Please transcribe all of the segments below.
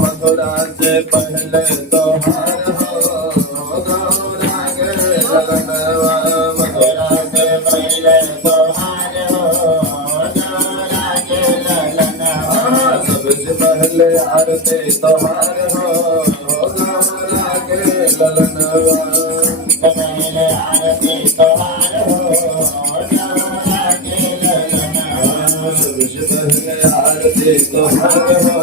मथुरा से पहले त्योहार हो गौरा के लगनवा मथुरा से पहले त्योहार हो गौरा के लगनवा सबसे पहले आरती त्योहार हो गौरा के लगनवा पहले आरती त्योहार हो गौरा के लगनवा सबसे पहले आरती त्योहार हो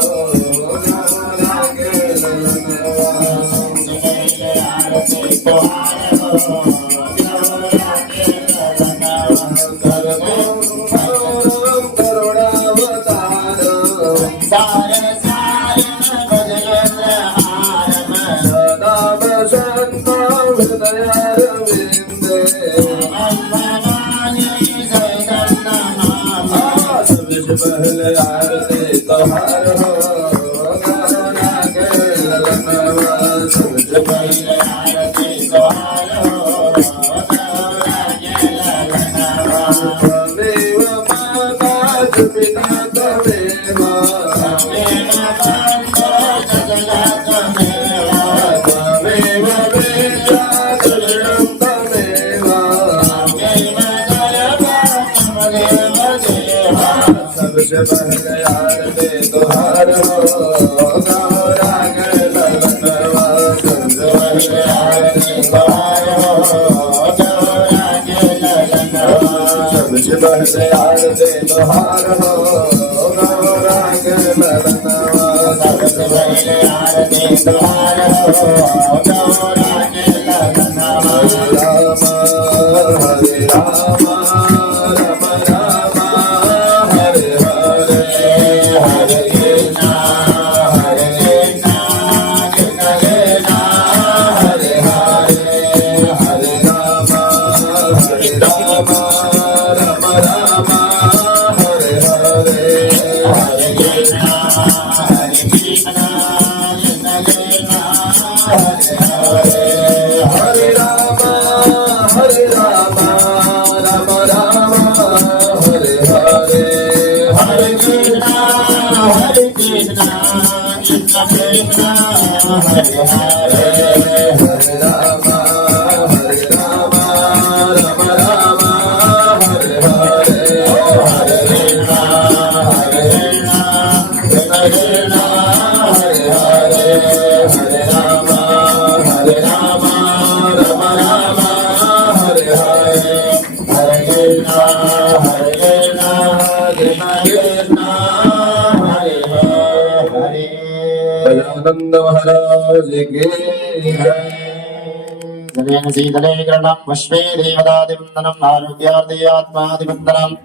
पहले आरती त्योहार हो गौरा के लगनवा सबसे पहले आरती त्योहार हो गौरा के लगनवा तमेव माता च पिता तमेव तमेव बन्धो च जगत् तमेव तमेव वेदा तुल्यं तमेव तमेव सर्वं तमेव देवा सबसे पहले आरती त्योहार हो गौरा के लगनवा सबसे पहले आरती त्योहार हो गौरा के लगनवा सबसे पहले आरती त्योहार हो गौरा के लगनवा सबसे पहले आरती त्योहार हो गौरा के लगनवा राम हरे राम राम राम हरे हरे हरे कृष्णा हरे कृष्णा कृष्ण कृष्णा हरे हरे हरे राम राम राम हरे हरे हरे कृष्णा कृष्ण कृष्णा हरे हरे हरे राम राम राम हरे हरे हरे कृष्णा कृष्ण कृष्ण हरे हरे हरे राम राम राम हरे हरे हरे कृष्णा कृष्ण कृष्ण हरे हरे हरे राम राम राम हरे हरे हरे कृष्णा कृष्ण कृष्ण हरे हरे गजानंद महाराज की जय जलेन शीतले ग्रणं पुष्पे देवतादिवन्दनम् आरोग्यार्थे आत्मादिवन्दनम्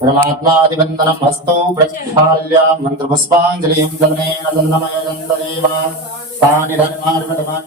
परमात्मादिवन्दनम् हस्तौ प्रक्षाल्य मन्त्रपुष्पाञ्जलिं जलेन दन्नमय दन्तदेव तानि धर्मार्पणम्